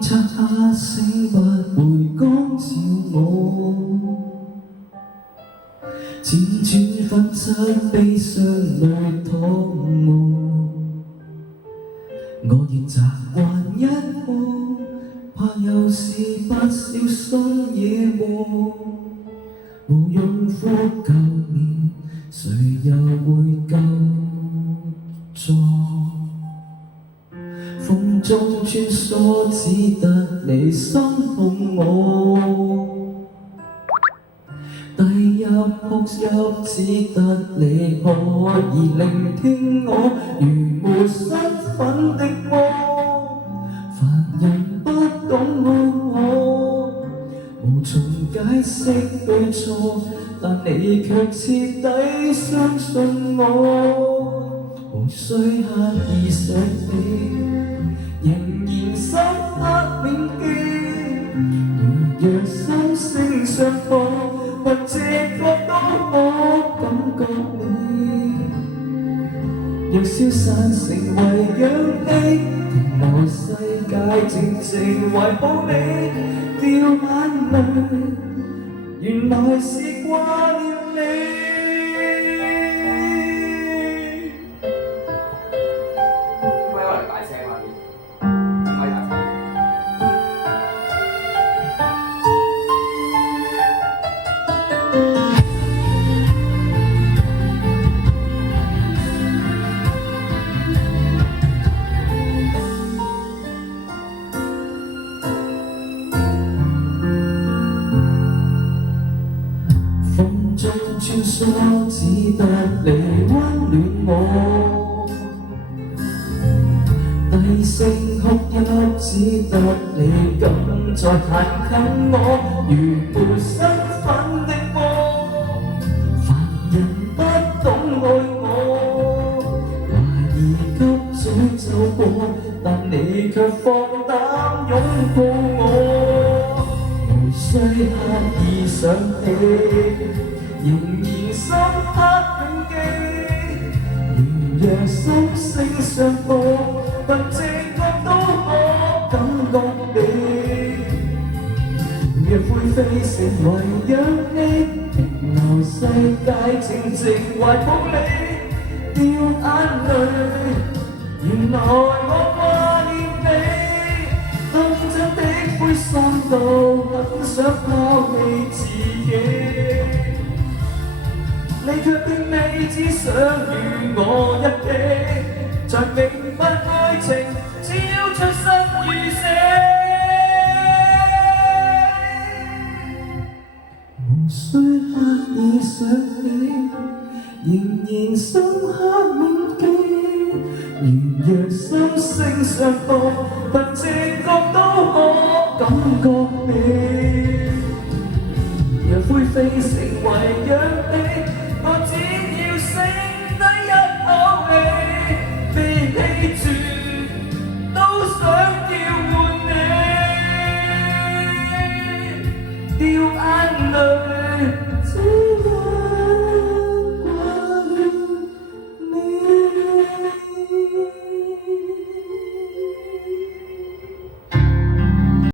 漆黑醒不會光照我，輾轉反側悲傷裏躺臥，我已習慣一個，怕有時不小心惹禍，無用呼救了，誰又會救助？風中穿梭，只得你心痛我，低入哭泣，只得你可以聆聽我，如沒身份的我，凡人不懂愛我，無從解釋對錯，但你卻徹底相信我，無需刻意想起，仍然深刻銘記，如若心聲相碰，憑直覺都可感覺你。若消散成為氧氣，停留世界靜靜懷抱你，掉眼淚，原來是掛念你。穿梭，只得你溫暖我，低聲哭泣，只得你敢再彈近我，如沒身份的我，凡人不懂愛我，懷疑急早走過，但你卻放膽擁抱我，無需刻意想起，仍然深刻銘記，如若心聲相碰，憑直覺都可感覺你。若灰飛成為氧氣，停留世界靜靜懷抱你，掉眼淚，原來我掛念你。當真的灰心到很想拋棄自己，你卻並未只想與我一起，才明白愛情只要出生與死，無需刻意想起，仍然深刻銘記，如若心聲相碰，憑直覺都可感覺你。若灰飛成為氧氣，我只要剩低一口氣，被棄絕都想叫喚你，掉眼